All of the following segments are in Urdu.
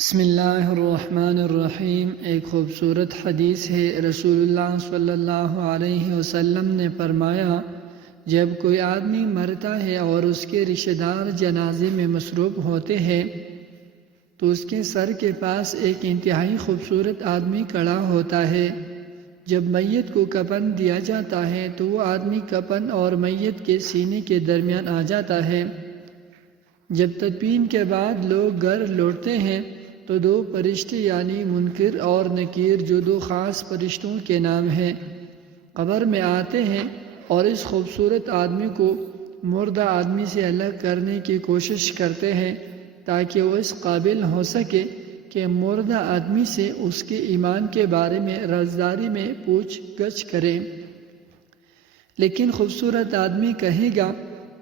بسم اللہ الرحمن الرحیم۔ ایک خوبصورت حدیث ہے، رسول اللہ صلی اللہ علیہ وسلم نے فرمایا، جب کوئی آدمی مرتا ہے اور اس کے رشتہ دار جنازے میں مصروف ہوتے ہیں تو اس کے سر کے پاس ایک انتہائی خوبصورت آدمی کھڑا ہوتا ہے۔ جب میت کو کفن دیا جاتا ہے تو وہ آدمی کفن اور میت کے سینے کے درمیان آ جاتا ہے۔ جب تدفین کے بعد لوگ گھر لوٹتے ہیں تو دو فرشتے یعنی منکر اور نکیر، جو دو خاص فرشتوں کے نام ہیں، قبر میں آتے ہیں اور اس خوبصورت آدمی کو مردہ آدمی سے الگ کرنے کی کوشش کرتے ہیں تاکہ وہ اس قابل ہو سکے کہ مردہ آدمی سے اس کے ایمان کے بارے میں رازداری میں پوچھ گچھ کرے۔ لیکن خوبصورت آدمی کہے گا،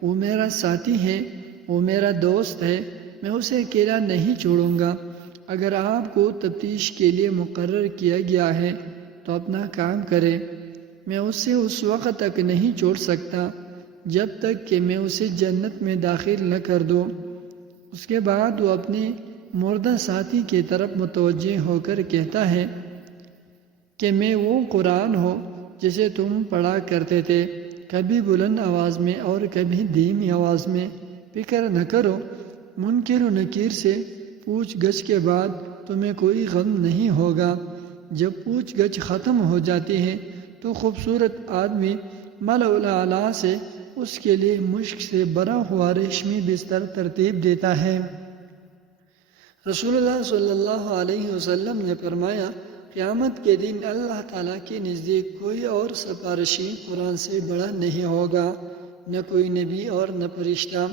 وہ میرا ساتھی ہے، وہ میرا دوست ہے، میں اسے اکیلا نہیں چھوڑوں گا۔ اگر آپ کو تفتیش کے لیے مقرر کیا گیا ہے تو اپنا کام کرے، میں اسے اس وقت تک نہیں چھوڑ سکتا جب تک کہ میں اسے جنت میں داخل نہ کر دوں۔ اس کے بعد وہ اپنے مردہ ساتھی کی طرف متوجہ ہو کر کہتا ہے کہ میں وہ قرآن ہوں جسے تم پڑھا کرتے تھے، کبھی بلند آواز میں اور کبھی دھیمی آواز میں، فکر نہ کرو۔ منکر و نکیر سے پوچھ گچھ کے بعد تمہیں کوئی غم نہیں ہوگا۔ جب پوچھ گچھ ختم ہو جاتی ہے تو خوبصورت آدمی ملأ الاعلیٰ سے اس کے لیے مشک سے بنا ہوا ریشمی بستر ترتیب دیتا ہے۔ رسول اللہ صلی اللہ علیہ وسلم نے فرمایا، قیامت کے دن اللہ تعالیٰ کے نزدیک کوئی اور سفارشی قرآن سے بڑا نہیں ہوگا، نہ کوئی نبی اور نہ فرشتہ۔